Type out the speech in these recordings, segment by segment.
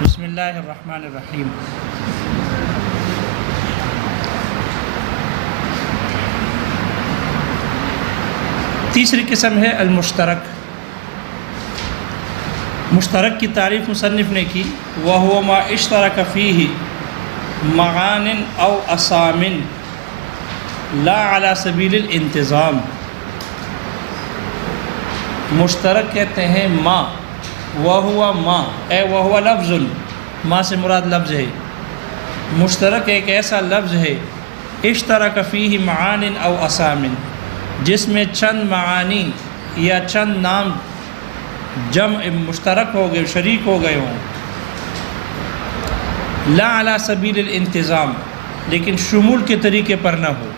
بسم اللہ الرحمن الرحیم۔ تیسری قسم ہے المشترک۔ مشترک کی تعریف مصنف نے کی، وَهُوَ مَا اشْتَرَكَ فِيهِ مَعَانٍ أَوْ أَسَامٍ لَا عَلَى سَبِيلِ الانتظام۔ مشترک کہتے ہیں ما، وَهُوَ ما اے وَهُوَ لفظ، ما سے مراد لفظ ہے۔ مشترک ایک ایسا لفظ ہے اشترک فیہ معان او اسام، جس میں چند معانی یا چند نام جمع مشترک ہو گئے، شریک ہو گئے ہوں، لا علی سبیل الانتظام، لیکن شمول کے طریقے پر نہ ہو۔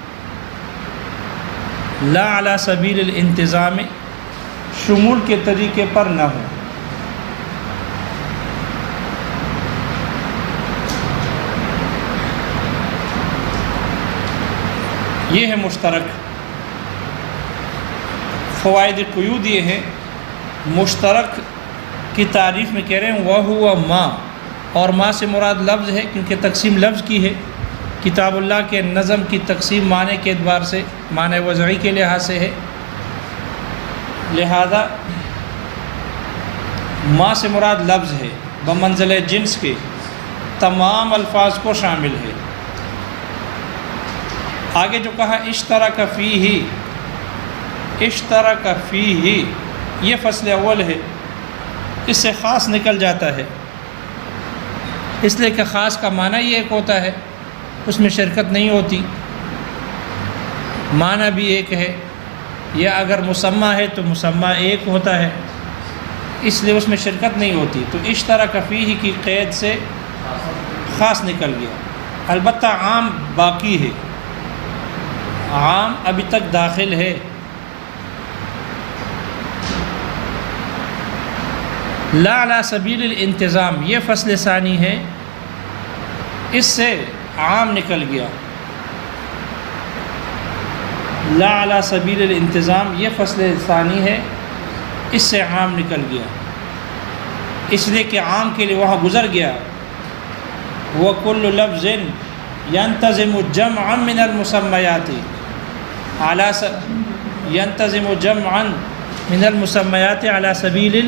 لا علی سبیل الانتظام، شمول کے طریقے پر نہ ہو۔ یہ ہے مشترک۔ فوائد قیود یہ ہیں، مشترک کی تعریف میں کہہ رہے ہیں وَهُوَ ما، اور ما سے مراد لفظ ہے کیونکہ تقسیم لفظ کی ہے۔ کتاب اللہ کے نظم کی تقسیم معنی کے اعتبار سے، معنی وضعی کے لحاظ سے ہے، لہذا ما سے مراد لفظ ہے، بمنزلہ جنس کے تمام الفاظ کو شامل ہے۔ آگے جو کہا اشترک فیہ، اشترک فیہ، یہ فصل اول ہے، اس سے خاص نکل جاتا ہے، اس لیے کہ خاص کا معنی یہ ایک ہوتا ہے، اس میں شرکت نہیں ہوتی، معنی بھی ایک ہے، یا اگر مسمى ہے تو مسمى ایک ہوتا ہے، اس لیے اس میں شرکت نہیں ہوتی۔ تو اشترک فیہ کی قید سے خاص نکل گیا۔ البتہ عام باقی ہے، عام ابھی تک داخل ہے۔ لا علی سبیل الانتظام، یہ فصل ثانی ہے، اس سے عام نکل گیا۔ لا علی سبیل الانتظام، یہ فصل ثانی ہے، اس سے عام نکل گیا، اس لیے کہ عام کے لیے وہاں گزر گیا۔ وَكُلُّ لَفْظٍ يَنْتَظِمُ جَمْعًا مِنَ الْمُسَمَّيَاتِ يَنْتَظِمُ جَمْعًا مِنَ الْمُسَمَّيَاتِ عَلَى سَبِيلِ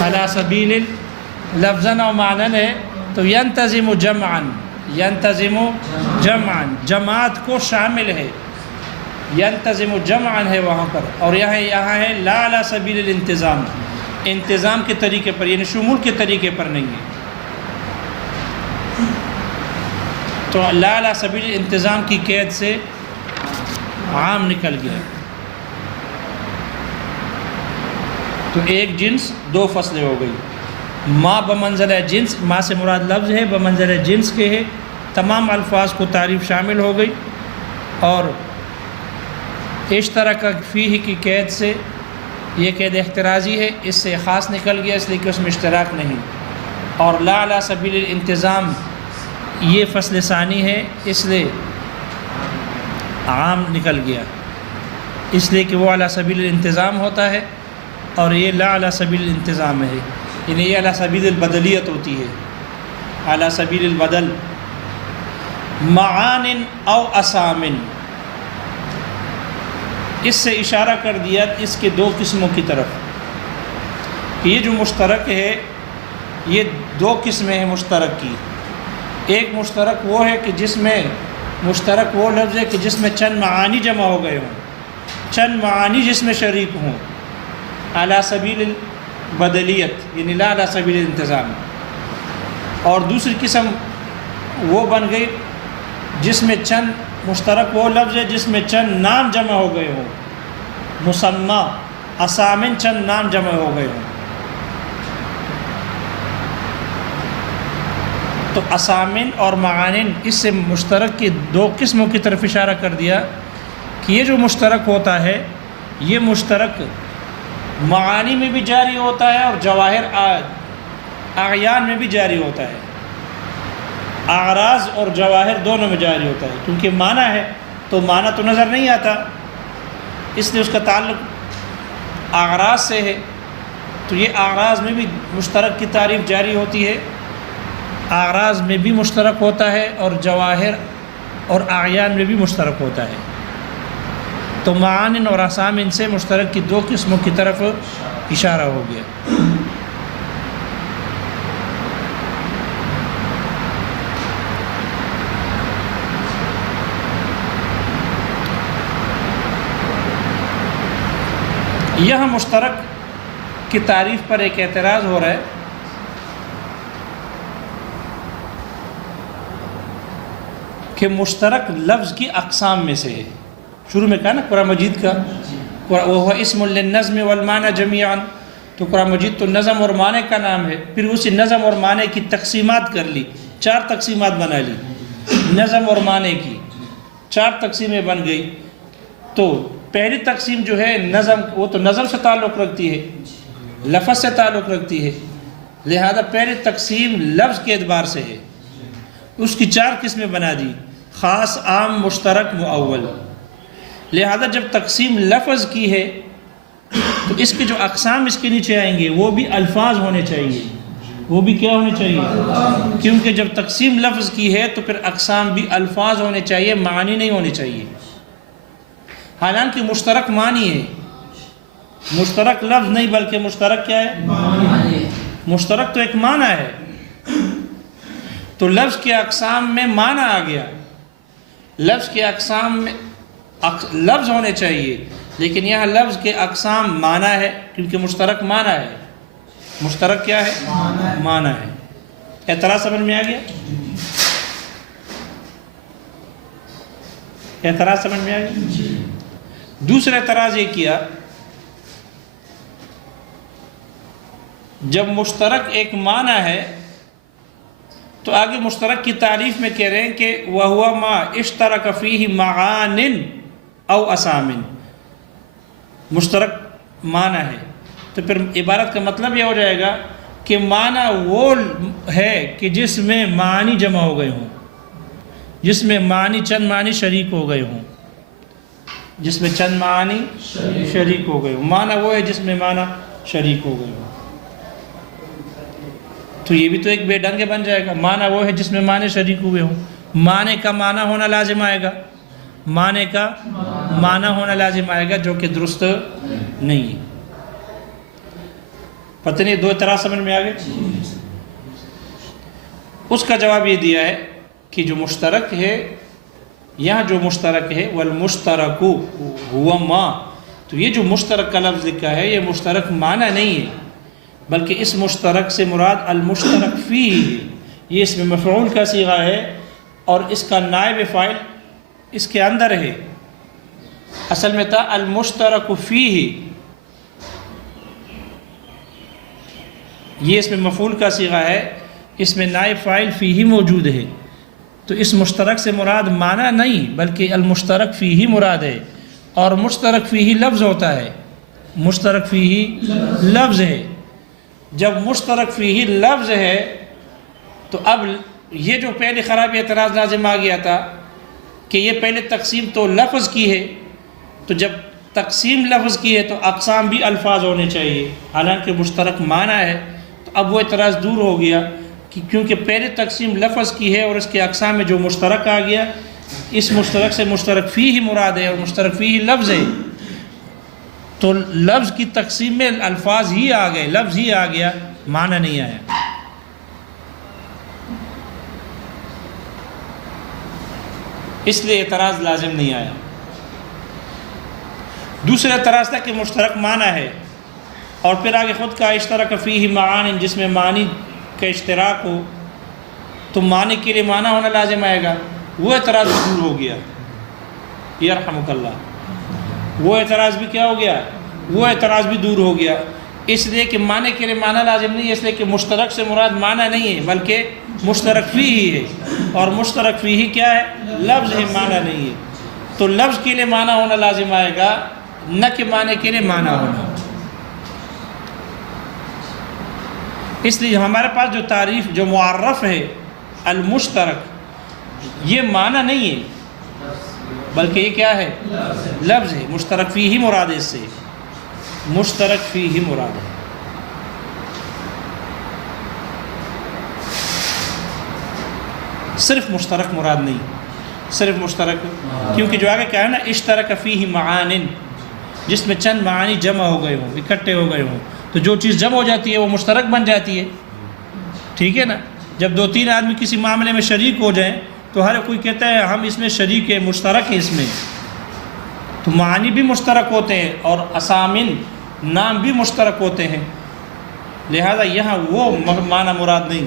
عَلَى سَبِيلِ لفظاً و معناً ہے تو يَنْتَظِمُ جَمْعًا، يَنْتَظِمُ جَمْعًا جماعت کو شامل ہے، يَنْتَظِمُ جَمْعًا ہے وہاں پر، اور یہاں ہے لا علی سبیل الانتظام، انتظام کے طریقے پر، یعنی شمول کے طریقے پر نہیں ہے۔ تو لا علی سبیل الانتظام کی قید سے عام نکل گیا۔ تو ایک جنس دو فصلیں ہو گئی۔ ما بمنزلہ جنس، ما سے مراد لفظ ہے، بمنزلہ جنس کے ہے، تمام الفاظ کو تعریف شامل ہو گئی، اور اشترک فیہ کی قید سے، یہ قید احترازی ہے، اس سے خاص نکل گیا، اس لیے کہ اس میں اشتراک نہیں۔ اور لا علی سبیل الانتظام یہ فصل ثانی ہے، اس لیے عام نکل گیا، اس لیے کہ وہ علی سبیل الانتظام ہوتا ہے، اور یہ لا علی سبیل الانتظام ہے، یعنی یہ علی سبیل البدلیت ہوتی ہے، علی سبیل البدل۔ معان او اسام، اس سے اشارہ کر دیا اس کے دو قسموں کی طرف۔ یہ جو مشترک ہے، یہ دو قسمیں ہیں مشترک کی۔ ایک مشترک وہ ہے کہ جس میں، مشترک وہ لفظ ہے کہ جس میں چند معانی جمع ہو گئے ہوں، چند معانی جس میں شریک ہوں، علی سبیل البدلیت، یعنی لا علی سبیل الانتظام۔ اور دوسری قسم وہ بن گئی جس میں چند، مشترک وہ لفظ ہے جس میں چند نام جمع ہو گئے ہوں، مسمى اسامن، چند نام جمع ہو گئے ہوں۔ تو اسامن اور معانن، اس سے مشترک کی دو قسموں کی طرف اشارہ کر دیا کہ یہ جو مشترک ہوتا ہے، یہ مشترک معانی میں بھی جاری ہوتا ہے اور جواہر اعیان میں بھی جاری ہوتا ہے، اعراض اور جواہر دونوں میں جاری ہوتا ہے، کیونکہ معنی ہے تو معنی تو نظر نہیں آتا، اس لیے اس کا تعلق اعراض سے ہے، تو یہ اعراض میں بھی مشترک کی تعریف جاری ہوتی ہے، اعراض میں بھی مشترک ہوتا ہے اور جواہر اور اعیان میں بھی مشترک ہوتا ہے۔ تو معان اور اسامن سے مشترک کی دو قسموں کی طرف اشارہ ہو گیا۔ یہاں مشترک کی تعریف پر ایک اعتراض ہو رہا ہے کہ مشترک لفظ کی اقسام میں سے ہے۔ شروع میں کہا نا قرآن مجید کا وَهُوَ اسْمٌ لِلنَّظْمِ وَالْمَعْنَى جَمِيعًا، تو قرآن مجید تو نظم اور معنی کا نام ہے، پھر اسی نظم اور معنی کی تقسیمات کر لی، 4 تقسیمات بنا لی، نظم اور معنی کی 4 تقسیمیں بن گئی۔ تو پہلی تقسیم جو ہے نظم، وہ تو نظم سے تعلق رکھتی ہے، لفظ سے تعلق رکھتی ہے، لہذا پہلی تقسیم لفظ کے اعتبار سے ہے، اس کی 4 قسمیں بنا دی، خاص، عام، مشترک، مؤول۔ لہذا جب تقسیم لفظ کی ہے تو اس کے جو اقسام اس کے نیچے آئیں گے وہ بھی الفاظ ہونے چاہیے، وہ بھی کیا ہونے چاہیے؟ کیونکہ جب تقسیم لفظ کی ہے تو پھر اقسام بھی الفاظ ہونے چاہیے، معنی نہیں ہونے چاہیے۔ حالانکہ مشترک معنی ہے، مشترک لفظ نہیں بلکہ مشترک کیا ہے؟ مشترک تو ایک معنی ہے، تو لفظ کے اقسام میں معنی آ گیا، لفظ کے اقسام میں لفظ ہونے چاہیے، لیکن یہاں لفظ کے اقسام معنی ہے، کیونکہ مشترک معنی ہے۔ مشترک کیا ہے؟ معنی ہے۔ اعتراض سمجھ میں آ گیا؟ اعتراض سمجھ میں آ گیا؟ دوسرا اعتراض یہ کیا، جب مشترک ایک معنی ہے تو آگے مشترک کی تعریف میں کہہ رہے ہیں کہ وَهُوَ مَا اشْتَرَكَ فِيهِ مَعَانٍ او اسامن، مشترک معنی ہے، تو پھر عبارت کا مطلب یہ ہو جائے گا کہ معنی وہ ہے کہ جس میں معنی جمع ہو گئے ہوں، جس میں معنی چند معنی شریک ہو گئے ہوں، جس میں چند معنی شریک ہو گئے ہوں، معنی وہ ہے جس میں معنی شریک ہو گئے ہوں۔ تو یہ بھی تو ایک بے ڈنگے بن جائے گا، معنی وہ ہے جس میں معنی شریک ہوئے ہوں، معنی کا معنی ہونا لازم آئے گا، معنی کا معنی ہونا لازم آئے گا، جو کہ درست نہیں ہے۔ پتہ نہیں 2 اعتراض سمجھ میں آ گئے؟ اس کا جواب یہ دیا ہے کہ جو مشترک ہے، یہاں جو مشترک ہے والمشترک ہوا ما، تو یہ جو مشترک کا لفظ لکھا ہے یہ مشترک معنی نہیں ہے، بلکہ اس مشترک سے مراد المشترک فیہ ہے، یہ اس میں مفعول کا صیغہ ہے اور اس کا نائب فاعل اس کے اندر ہے۔ اصل میں تھا المشترک فیہ، یہ اس میں مفعول کا صیغہ ہے، اس میں نائب فاعل فیہ موجود ہے، تو اس مشترک سے مراد معنی نہیں بلکہ المشترک فیہ مراد ہے، اور مشترک فیہ لفظ ہوتا ہے، مشترک فیہ لفظ ہے۔ جب مشترک فیہ لفظ ہے تو اب یہ جو پہلے خرابی اعتراض لازم آ گیا تھا کہ یہ پہلے تقسیم تو لفظ کی ہے، تو جب تقسیم لفظ کی ہے تو اقسام بھی الفاظ ہونے چاہیے، حالانکہ مشترک معنی ہے، تو اب وہ اعتراض دور ہو گیا کہ کیونکہ پہلے تقسیم لفظ کی ہے اور اس کے اقسام میں جو مشترک آ گیا، اس مشترک سے مشترک فیہ مراد ہے اور مشترک فیہ لفظ ہے، تو لفظ کی تقسیم میں الفاظ ہی آ گئے، لفظ ہی آ گیا، معنی نہیں آیا۔ اس لیے اعتراض لازم نہیں آیا۔ دوسرا اعتراض تھا کہ مشترک معنی ہے اور پھر آگے خود کا اشتراک فیہ معان، جس میں معنی کا اشتراک ہو تو معنی کے لیے معنی ہونا لازم آئے گا، وہ اعتراض بھی دور ہو گیا، یرحمک اللہ، وہ اعتراض بھی کیا ہو گیا؟ وہ اعتراض بھی دور ہو گیا، اس لیے کہ معنی کے لیے معنی لازم نہیں ہے، اس لیے کہ مشترک سے مراد معنی نہیں ہے بلکہ مشترک فیہ ہے، اور مشترک فیہ کیا ہے؟ لفظ ہے، معنی نہیں ہے، تو لفظ کے لیے معنی ہونا لازم آئے گا، نہ کہ معنی کے لیے معنی ہونا۔ اس لیے ہمارے پاس جو تعریف جو معرف ہے المشترک، یہ معنی نہیں ہے، بلکہ یہ کیا ہے؟ لفظ ہے. مشترک فی ہی مراد ہے، اس سے مشترک فی ہی مراد ہے. صرف مشترک مراد نہیں، صرف مشترک، کیونکہ جو آگے کیا ہے نا، اشترک فیہ معان، جس میں چند معانی جمع ہو گئے ہوں، اکٹھے ہو گئے ہوں، تو جو چیز جمع ہو جاتی ہے وہ مشترک بن جاتی ہے. ٹھیک ہے نا؟ جب 2-3 آدمی کسی معاملے میں شریک ہو جائیں تو ہر کوئی کہتا ہے ہم اس میں شریک ہیں، مشترک ہیں اس میں، تو معانی بھی مشترک ہوتے ہیں اور اسامن نام بھی مشترک ہوتے ہیں. لہذا یہاں وہ معنی مراد نہیں،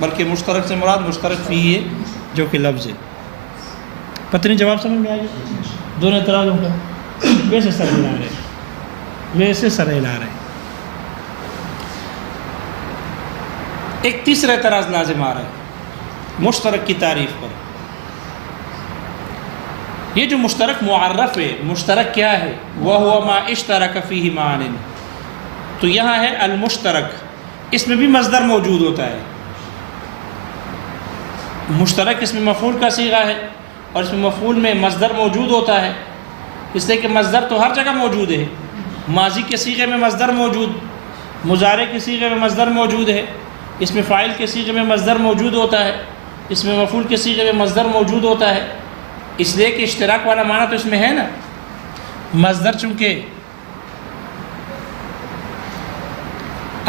بلکہ مشترک سے مراد مشترک فی ہے جو کہ لفظ ہے. پتہ نہیں جواب سمجھ میں آ گیا؟ دونوں اعتراضوں کا ویسے سر ہلا رہے ہیں، ویسے سر ہلا رہے ہیں. ایک تیسرا اعتراض لازم آ رہا ہے مشترک کی تعریف پر. یہ جو مشترک معرف ہے، مشترک کیا ہے؟ وَهُوَ مَا اشْتَرَكَ فِيهِ مَعَانٍ. تو یہاں ہے المشترک، اس میں بھی مصدر موجود ہوتا ہے. مشترک اس میں مفعول کا صیغہ ہے اور اس میں مفعول میں مصدر موجود ہوتا ہے، اس لیے کہ مصدر تو ہر جگہ موجود ہے. ماضی کے صیغے میں مصدر موجود، مضارع کے صیغے میں مصدر موجود ہے، اس میں فاعل کے صیغے میں مصدر موجود ہوتا ہے، اس میں مفعول کے صیغے میں مصدر موجود ہوتا ہے. اس لیے کہ اشتراک والا معنی تو اس میں ہے نا. مصدر چونکہ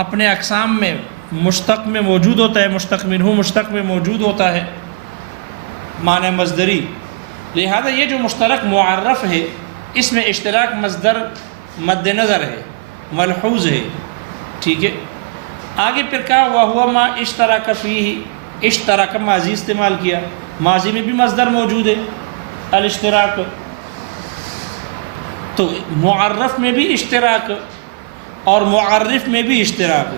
اپنے اقسام میں مشتق میں موجود ہوتا ہے، مشتق منہ مشتق میں موجود ہوتا ہے، معنی مصدری. لہذا یہ جو مشترک معرف ہے اس میں اشتراک مصدر مد نظر ہے، ملحوظ ہے. ٹھیک ہے. آگے پھر کہا وَهُوَ مَا اشْتَرَكَ فِيهِ، اشتراک ماضی استعمال کیا، ماضی میں بھی مصدر موجود ہے الاشتراک. تو معرف میں بھی اشتراک اور معرف میں بھی اشتراک.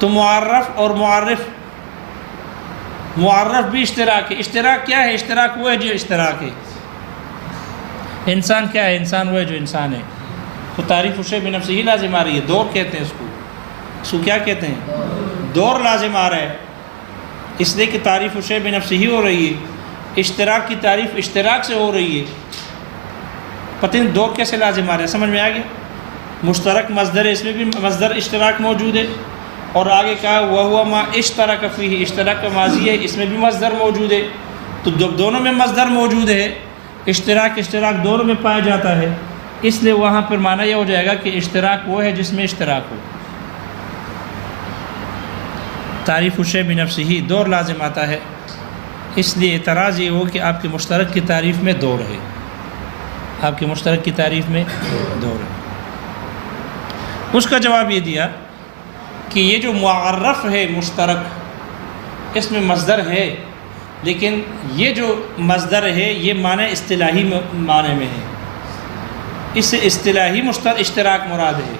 تو معرف اور معرف بھی اشتراک ہے. اشتراک کیا ہے؟ اشتراک وہ ہے جو اشتراک ہے. انسان کیا ہے؟ انسان وہ ہے جو انسان ہے. تو تعریف الشیء بنفسہ ہی لازم آ رہی ہے. دور کہتے ہیں اس کو کیا کہتے ہیں؟ دور لازم آ رہا ہے، اس لیے کہ تعریف الشیء بنفسہ ہی ہو رہی ہے. اشتراک کی تعریف اشتراک سے ہو رہی ہے. پتہ نہیں دور کیسے لازم آ رہا ہے؟ سمجھ میں آ گیا؟ مشترک مصدر ہے، اس میں بھی مصدر اشتراک موجود ہے. اور آگے کہا وَهُوَ مَا اشْتَرَكَ فِيهِ، اشتراک کا ماضی ہے، اس میں بھی مصدر موجود ہے. تو جب دونوں میں مصدر موجود ہے، اشتراک دونوں میں پایا جاتا ہے، اس لیے وہاں پر معنی یہ ہو جائے گا کہ اشتراک وہ ہے جس میں اشتراک ہو. تعریف الشیء بنفسہ ہی دور لازم آتا ہے. اس لیے اعتراض یہ ہو کہ آپ کے مشترک کی تعریف میں دور ہے، آپ کے مشترک کی تعریف میں دور ہے. اس کا جواب یہ دیا کہ یہ جو معرف ہے مشترک، اس میں مصدر ہے، لیکن یہ جو مصدر ہے یہ معنی اصطلاحی معنی میں ہے. اس سے اصطلاحی اشتراک مراد ہے.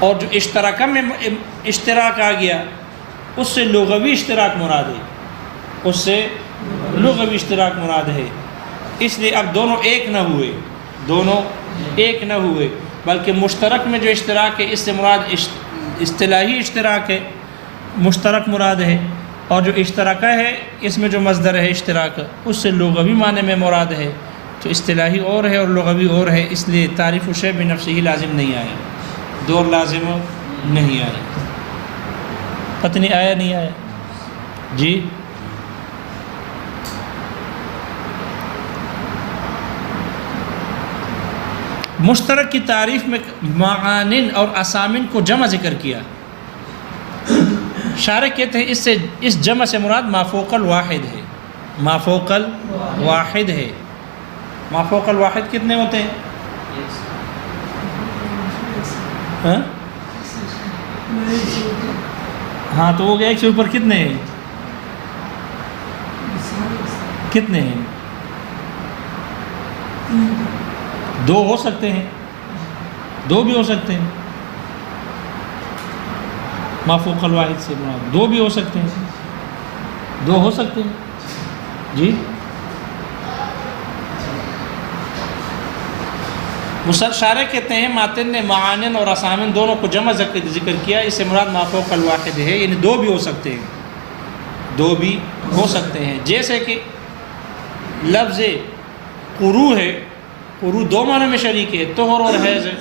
اور جو اشتراکہ میں اشتراک آ گیا اس سے لغوی اشتراک مراد ہے، اس سے لغوی اشتراک مراد ہے. اس لیے اب دونوں ایک نہ ہوئے، دونوں ایک نہ ہوئے، بلکہ مشترک میں جو اشتراک ہے اس سے مراد اصطلاحی اشتراک ہے، مشترک مراد ہے. اور جو اشتراکہ ہے اس میں جو مصدر ہے اشتراک، اس سے لغوی معنی میں مراد ہے. تو اصطلاحی اور ہے اور لغوی اور ہے. اس لیے تعریف الشیء بنفسہ ہی لازم نہیں آیا، دور لازم نہیں آیا. پتہ نہیں آیا نہیں آیا؟ جی مشترک کی تعریف میں معانن اور اسامن کو جمع ذکر کیا. شارح کہتے ہیں اس جمع سے مراد ما فوق الواحد ہے. ما فوق الواحد ہے. ما فوق الواحد کتنے ہوتے ہیں؟ ہاں تو وہ ایک سے اوپر کتنے ہیں؟ کتنے ہیں؟ 2 ہو سکتے ہیں، 2 بھی ہو سکتے ہیں. ما فوق الواحد سے مراد 2 بھی ہو سکتے ہیں، 2 ہو سکتے ہیں. جی شارح کہتے ہیں ماتن نے معانن اور اسامن دونوں کو جمع ذکر کیا. اس سے مراد ما فوق الواحد ہے، یعنی 2 بھی ہو سکتے ہیں، دو بھی ہو سکتے ہیں، جیسے کہ لفظ قرو ہے، قرو دو معنی میں شریک ہے، طہر اور حیض ہے،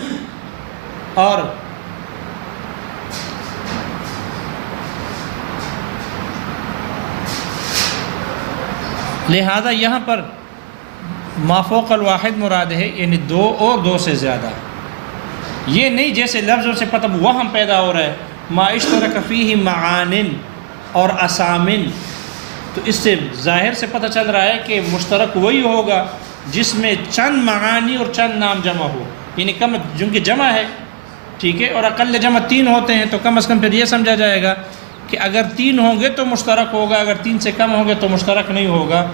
اور لہذا یہاں پر ما فوق الواحد مراد ہے، یعنی دو اور دو سے زیادہ، یہ نہیں جیسے لفظوں سے پتہ وہم پیدا ہو رہا ہے، ما اشترک فیہ معانن اور اسامن، تو اس سے ظاہر سے پتہ چل رہا ہے کہ مشترک وہی ہوگا جس میں چند معانی اور چند نام جمع ہو، یعنی کم چونکہ جمع ہے، ٹھیک ہے، اور اقل جمع 3 ہوتے ہیں، تو کم از کم پھر یہ سمجھا جائے گا کہ اگر 3 ہوں گے تو مشترک ہوگا، اگر 3 سے کم ہوں گے تو مشترک نہیں ہوگا۔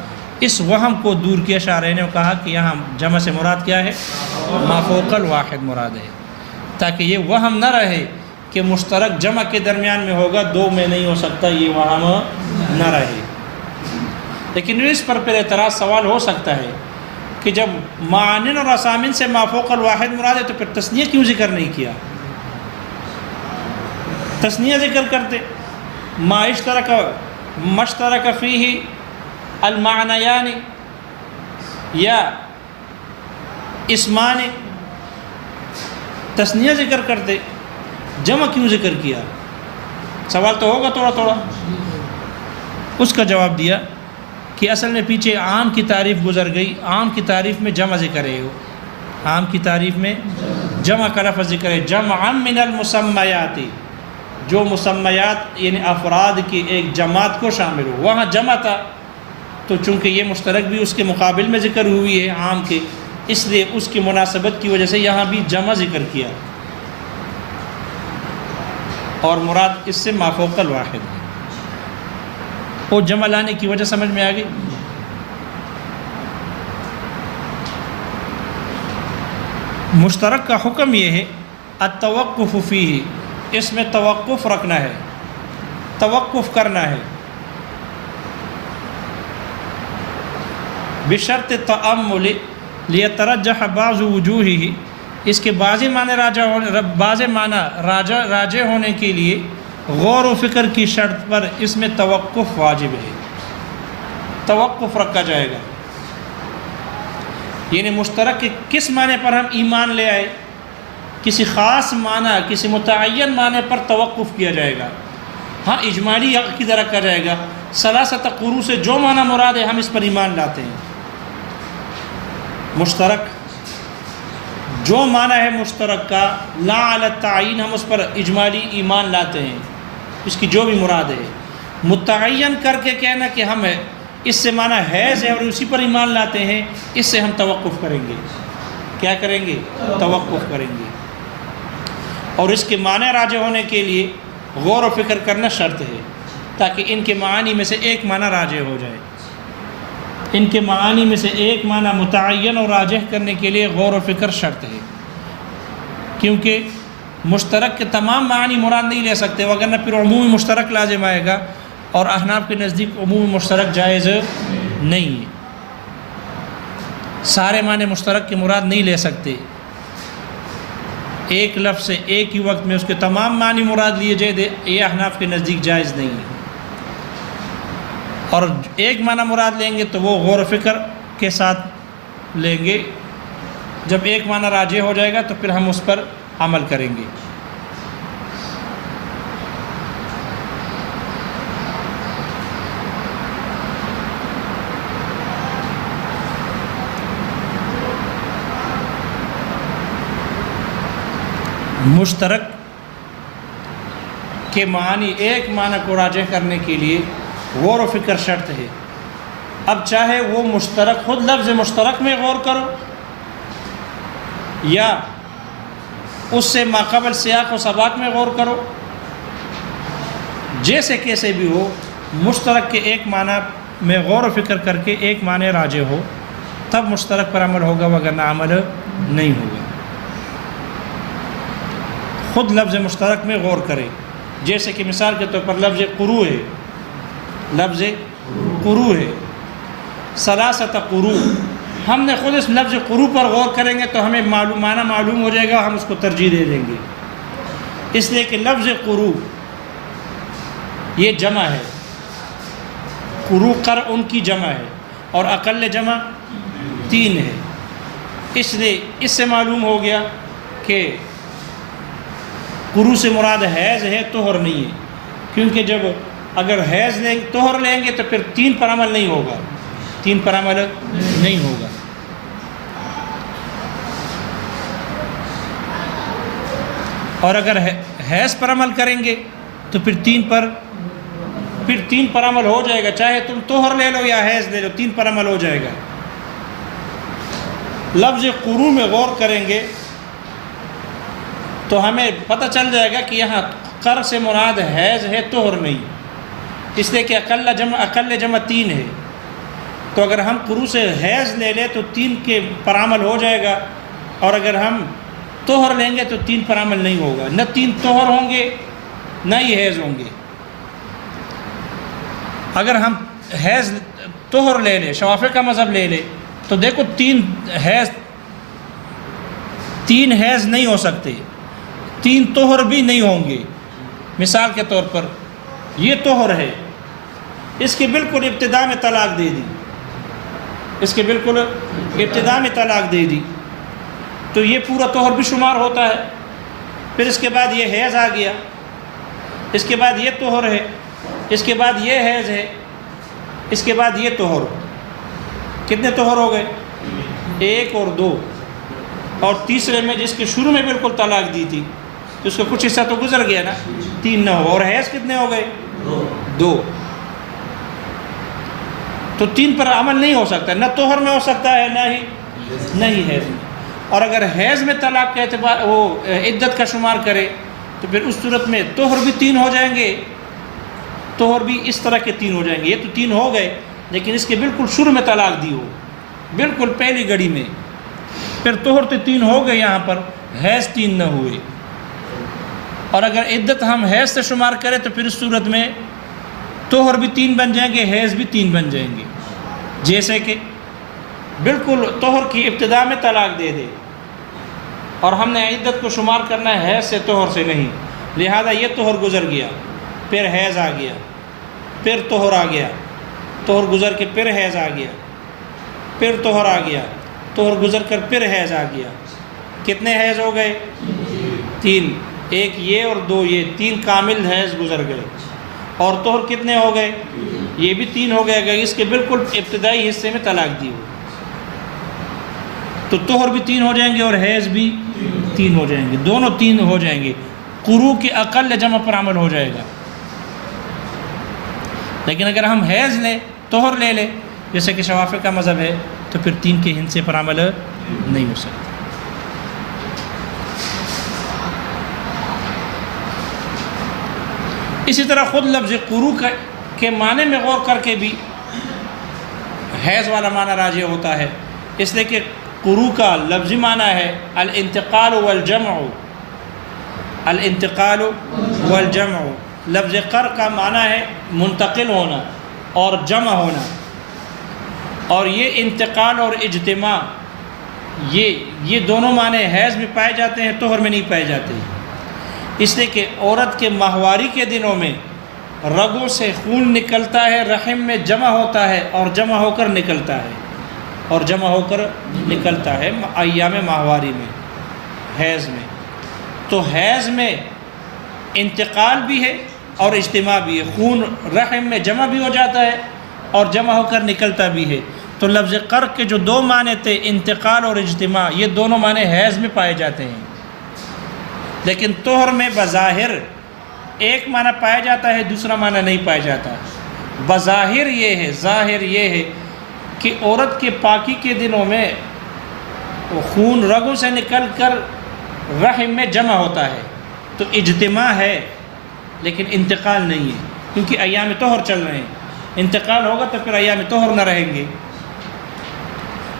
اس وہم کو دور کیا شارح نے، کہا کہ یہاں جمع سے مراد کیا ہے؟ ما فوق الواحد مراد ہے، تاکہ یہ وہم نہ رہے کہ مشترک جمع کے درمیان میں ہوگا، دو میں نہیں ہو سکتا، یہ وہم نہ رہے۔ لیکن اس پر پھر اعتراض سوال ہو سکتا ہے کہ جب معانن اور اسامن سے ما فوق الواحد مراد ہے تو پھر تثنیہ کیوں ذکر نہیں کیا؟ تثنیہ ذکر کرتے، ما اشترک فیہ المعنیان یا اسمان، تثنیہ ذکر کرتے، جمع کیوں ذکر کیا؟ سوال تو ہوگا تھوڑا تھوڑا۔ اس کا جواب دیا کہ اصل میں پیچھے عام کی تعریف گزر گئی، عام کی تعریف میں جمع ذکر ہے، عام کی تعریف میں جمع کا لفظ ذکر ہے، جمع من المسمیات، جو مسمیات یعنی افراد کی ایک جماعت کو شامل ہو، وہاں جمع تھا، تو چونکہ یہ مشترک بھی اس کے مقابل میں ذکر ہوئی ہے عام کے، اس لیے اس کی مناسبت کی وجہ سے یہاں بھی جمع ذکر کیا، اور مراد اس سے ما فوق الواحد ہے۔ وہ جمع لانے کی وجہ سمجھ میں آ گئی؟ مشترک کا حکم یہ ہے التوقف فیہ، اس میں توقف رکھنا ہے، توقف کرنا ہے، بشرط تأمل لیترجح بعض وجوہہ، اس کے بعض معنی راجع ہونے کے لیے غور و فکر کی شرط پر اس میں توقف واجب ہے، توقف رکھا جائے گا، یعنی مشترک کے کس معنی پر ہم ایمان لے آئے، کسی خاص معنی، کسی متعین معنی پر توقف کیا جائے گا، ہاں اجمالی عقیدہ رکھا جائے گا، ثلاثۃ قروء سے جو معنی مراد ہے ہم اس پر ایمان لاتے ہیں، مشترک جو معنی ہے مشترک کا لا علی التعین، ہم اس پر اجمالی ایمان لاتے ہیں، اس کی جو بھی مراد ہے، متعین کر کے کہنا کہ ہم اس سے معنی حیض ہے اور اسی پر ایمان لاتے ہیں، اس سے ہم توقف کریں گے، کیا کریں گے؟ توقف کریں گے، اور اس کے معنی راجع ہونے کے لیے غور و فکر کرنا شرط ہے، تاکہ ان کے معانی میں سے ایک معنی راجع ہو جائے، ان کے معانی میں سے ایک معنی متعین اور راجح کرنے کے لیے غور و فکر شرط ہے، کیونکہ مشترک کے تمام معانی مراد نہیں لے سکتے، وگرنہ پھر عمومی مشترک لازم آئے گا، اور احناف کے نزدیک عمومی مشترک جائز نہیں ہے، سارے معنی مشترک کے مراد نہیں لے سکتے، ایک لفظ سے ایک ہی وقت میں اس کے تمام معنی مراد لیے جائے، یہ احناف کے نزدیک جائز نہیں ہے، اور ایک معنی مراد لیں گے تو وہ غور و فکر کے ساتھ لیں گے، جب ایک معنی راجح ہو جائے گا تو پھر ہم اس پر عمل کریں گے۔ مشترک کے معنی ایک معنی کو راجح کرنے کے لیے غور و فکر شرط ہے، اب چاہے وہ مشترک خود لفظ مشترک میں غور کرو یا اس سے ماقبل سیاق و سباق میں غور کرو، جیسے کیسے بھی ہو، مشترک کے ایک معنی میں غور و فکر کر کے ایک معنی راجح ہو تب مشترک پر عمل ہوگا، وگرنہ عمل نہیں ہوگا۔ خود لفظ مشترک میں غور کرے، جیسے کہ مثال کے طور پر لفظ قروء ہے، لفظ قروء ہے، ثلاثۃ قروء، ہم نے خود اس لفظ قروء پر غور کریں گے تو ہمیں معنی معلوم ہو جائے گا، ہم اس کو ترجیح دے دیں گے، اس لیے کہ لفظ قروء یہ جمع ہے، قروء قر ان کی جمع ہے اور اقل جمع 3 ہے، اس لیے اس سے معلوم ہو گیا کہ قروء سے مراد حیض ہے، طہر نہیں ہے، کیونکہ جب اگر حیض لیں طہر لیں گے تو پھر 3 پر عمل نہیں ہوگا، 3 پر عمل نہیں ہوگا۔ اور اگر حیض پر عمل کریں گے تو پھر 3 پر عمل ہو جائے گا، چاہے تم طہر لے لو یا حیض لے لو، 3 پر عمل ہو جائے گا۔ لفظ قروء میں غور کریں گے تو ہمیں پتہ چل جائے گا کہ یہاں قر سے مراد حیض ہے، طہر نہیں، اس لیے کہ اقل جمع 3 ہے، تو اگر ہم قروء سے حیض لے لیں تو 3 کے پر عمل ہو جائے گا، اور اگر ہم طہر لیں گے تو 3 پر عمل نہیں ہوگا، نہ 3 طہر ہوں گے نہ ہی حیض ہوں گے۔ اگر ہم حیض طہر لے لیں، شوافی کا مذہب لے لیں، تو دیکھو 3 حیض نہیں ہو سکتے، 3 طہر بھی نہیں ہوں گے۔ مثال کے طور پر یہ طہر ہے، اس کے بالکل ابتدا میں طلاق دے دی، اس کے بالکل ابتدا میں طلاق دے دی، تو یہ پورا طہر بھی شمار ہوتا ہے۔ پھر اس کے بعد یہ حیض آ گیا، اس کے بعد یہ طہر ہے، اس کے بعد یہ حیض ہے، اس کے بعد یہ طہر، کتنے طہر ہو گئے؟ 1 اور 2، اور تیسرے میں جس کے شروع میں بالکل طلاق دی تھی تو اس کا کچھ حصہ تو گزر گیا نا، 3 نہ ہو، اور حیض کتنے ہو گئے؟ 2۔ تو 3 پر عمل نہیں ہو سکتا، نہ طہر میں ہو سکتا ہے نہ ہی حیض میں۔ اور اگر حیض میں طلاق کے اعتبار وہ عدت کا شمار کرے تو پھر اس صورت میں طہر بھی 3 ہو جائیں گے، طہر بھی اس طرح کے 3 ہو جائیں گے، یہ تو 3 ہو گئے لیکن اس کے بالکل شروع میں طلاق دی ہو، بالکل پہلی گھڑی میں، پھر طہر تو 3 ہو گئے، یہاں پر حیض 3 نہ ہوئے۔ اور اگر عدت ہم حیض سے شمار کریں تو پھر اس صورت میں طہر بھی 3 بن جائیں گے، حیض بھی 3 بن جائیں گے۔ جیسے کہ بالکل طہر کی ابتدا میں طلاق دے دے اور ہم نے عدت کو شمار کرنا ہے حیض سے، طہر سے نہیں، لہذا یہ طہر گزر گیا، پھر حیض آ گیا، پھر طہر آ گیا، طہر گزر کے پھر حیض آ گیا، پھر طہر آ گیا، طہر گزر کر پھر حیض آ گیا، کتنے حیض ہو گئے؟ 3، 1 یہ اور 2 یہ، 3 کامل حیض گزر گئے۔ اور طہر کتنے ہو گئے؟ یہ بھی 3 ہو گئے، اگر اس کے بالکل ابتدائی حصے میں طلاق دی ہو تو طہر بھی 3 ہو جائیں گے اور حیض بھی 3 ہو جائیں گے، دونوں 3 ہو جائیں گے، قروء کے اقل جمع پر عمل ہو جائے گا۔ لیکن اگر ہم حیض لیں، طہر لے لیں جیسے کہ شوافی کا مذہب ہے تو پھر 3 کے ہندسے پر عمل نہیں ہو سکتا۔ اسی طرح خود لفظ قروء کے معنی میں غور کر کے بھی حیض والا معنی راجع ہوتا ہے، اس لیے کہ قروء کا لفظی معنی ہے الانتقال والجمع، الانتقال والجمع۔ لفظ قر کا معنی ہے منتقل ہونا اور جمع ہونا، اور یہ انتقال اور اجتماع یہ دونوں معنی حیض میں پائے جاتے ہیں، طہر میں نہیں پائے جاتے، اس لیے کہ عورت کے ماہواری کے دنوں میں رگوں سے خون نکلتا ہے، رحم میں جمع ہوتا ہے اور جمع ہو کر نکلتا ہے، اور جمع ہو کر نکلتا ہے ایام ماہواری میں، حیض میں۔ تو حیض میں انتقال بھی ہے اور اجتماع بھی ہے، خون رحم میں جمع بھی ہو جاتا ہے اور جمع ہو کر نکلتا بھی ہے۔ تو لفظ قر کے جو 2 معنی تھے، انتقال اور اجتماع، یہ دونوں معنی حیض میں پائے جاتے ہیں، لیکن طہر میں بظاہر ایک معنی پایا جاتا ہے، دوسرا معنی نہیں پایا جاتا۔ بظاہر یہ ہے، ظاہر یہ ہے کہ عورت کے پاکی کے دنوں میں خون رگوں سے نکل کر رحم میں جمع ہوتا ہے، تو اجتماع ہے لیکن انتقال نہیں ہے، کیونکہ ایام طہر چل رہے ہیں، انتقال ہوگا تو پھر ایام طہر نہ رہیں گے،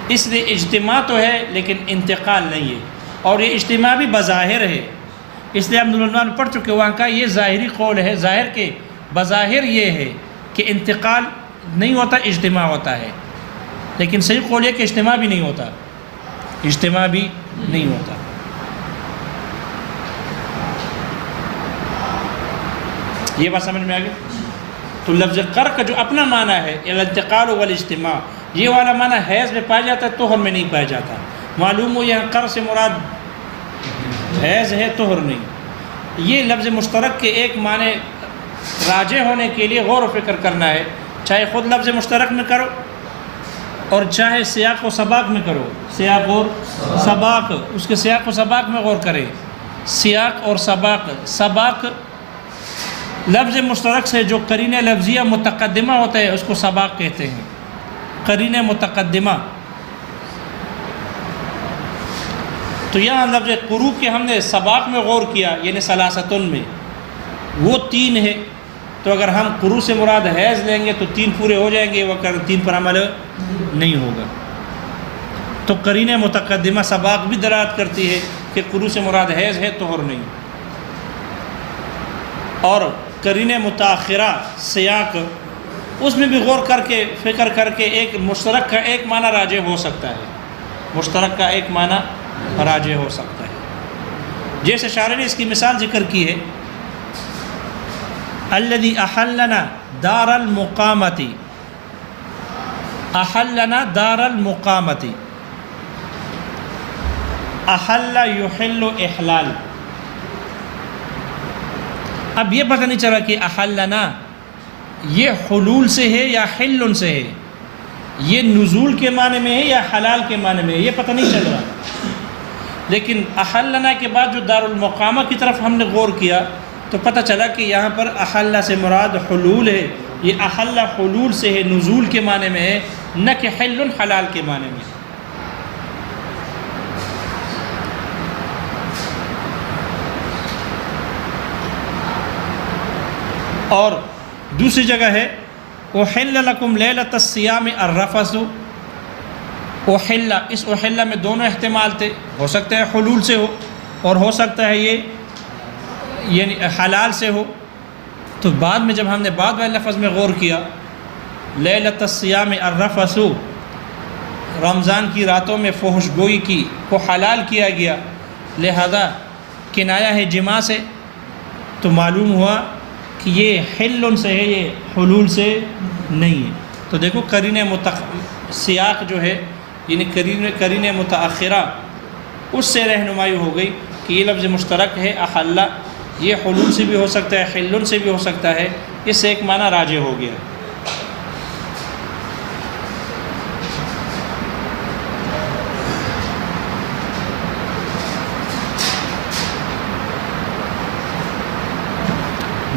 اس لیے اجتماع تو ہے لیکن انتقال نہیں ہے، اور یہ اجتماع بھی بظاہر ہے، اس لیے عبدالرحمن پڑھ چکے، وہاں کا یہ ظاہری قول ہے، ظاہر کے بظاہر یہ ہے کہ انتقال نہیں ہوتا، اجتماع ہوتا ہے، لیکن صحیح قول یہ کہ اجتماع بھی نہیں ہوتا، اجتماع بھی نہیں ہوتا۔ یہ بات سمجھ میں آ گئی؟ تو لفظ قر کا جو اپنا معنی ہے الانتقال والاجتماع، یہ والا معنی حیض میں پایا جاتا ہے، طہر میں نہیں پایا جاتا۔ معلوم ہو یہاں قر سے مراد حیض ہے، طہر نہیں۔ یہ لفظ مشترک کے ایک معنی راجع ہونے کے لیے غور و فکر کرنا ہے، چاہے خود لفظ مشترک میں کرو اور چاہے سیاق و سباق میں کرو۔ سیاق اور سباق، اس کے سیاق و سباق میں غور کریں۔ سیاق اور سباق، سباق لفظ مشترک سے جو قرینہ لفظیہ متقدمہ ہوتا ہے اس کو سباق کہتے ہیں، قرینہ متقدمہ۔ تو یہاں لفظ قروء کے ہم نے سباق میں غور کیا، یعنی ثلاثتن میں، وہ 3 ہے۔ تو اگر ہم قروء سے مراد حیض لیں گے تو 3 پورے ہو جائیں گے، وہ 3 پر عمل نہیں ہوگا۔ تو قرینہ متقدمہ سباق بھی دلالت کرتی ہے کہ قروء سے مراد حیض ہے، طہر نہیں۔ اور قرینہ متأخرہ سیاق، اس میں بھی غور کر کے فکر کر کے ایک مشترک کا ایک معنی راجع ہو سکتا ہے، مشترک کا ایک معنی راجع ہو سکتا ہے۔ جیسے شارح نے اس کی مثال ذکر کی ہے، الذی احلنا دار المقامت، احلنا دار المقامت، احل یحل احلال۔ اب یہ پتہ نہیں چلا کہ احلنا یہ حلول سے ہے یا حل سے ہے، یہ نزول کے معنی میں ہے یا حلال کے معنی میں ہے، یہ پتہ نہیں چل رہا۔ لیکن احلنا کے بعد جو دار المقامہ کی طرف ہم نے غور کیا تو پتہ چلا کہ یہاں پر احل سے مراد حلول ہے، یہ احل حلول سے ہے، نزول کے معنی میں ہے، نہ کہ حل حلال کے معنی میں۔ اور دوسری جگہ ہے احل لکم لیلۃ الصیام الرفث، احل، اس احل میں دونوں احتمال تھے، ہو سکتا ہے حلول سے ہو اور ہو سکتا ہے یہ یعنی حلال سے ہو۔ تو بعد میں جب ہم نے بعد والے لفظ میں غور کیا، لیلۃ الصیام الرفث، رمضان کی راتوں میں فحش گوئی کی کو حلال کیا گیا، لہذا کنایا ہے جماع سے، تو معلوم ہوا کہ یہ حل سے ہے، یہ حلول سے نہیں ہے۔ تو دیکھو قرینہ سیاق جو ہے یعنی قرینہ متأخرہ، اس سے رہنمائی ہو گئی کہ یہ لفظ مشترک ہے احلہ، یہ حلول سے بھی ہو سکتا ہے، حل سے بھی ہو سکتا ہے، اس سے ایک معنی راجع ہو گیا۔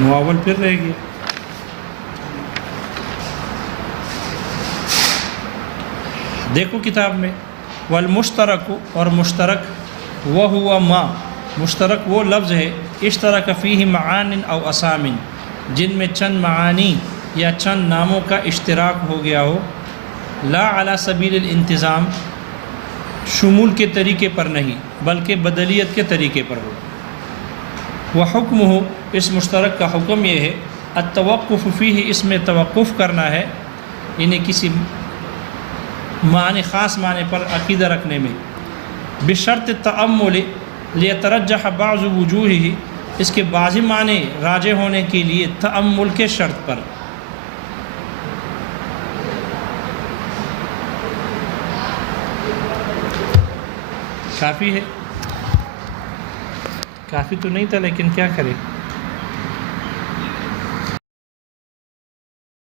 معاول پھر رہ گیا۔ دیکھو کتاب میں والمشترک، اور مشترک وہو ما، مشترک وہ لفظ ہے اشترک فیہ معان او اسام، جن میں چند معانی یا چند ناموں کا اشتراک ہو گیا ہو، لا علی سبیل الانتظام، شمول کے طریقے پر نہیں بلکہ بدلیت کے طریقے پر ہو۔ وحکم ہو، اس مشترک کا حکم یہ ہے التوقف فیہ، اس میں توقف کرنا ہے، یعنی کسی معنی خاص معنی پر عقیدہ رکھنے میں، بشرط التأمل لیترجح بعض وجوہہ، اس کے بعضی معنی راجع ہونے کے لیے تأمل کے شرط پر۔ کافی ہے، کافی تو نہیں تھا لیکن کیا کرے۔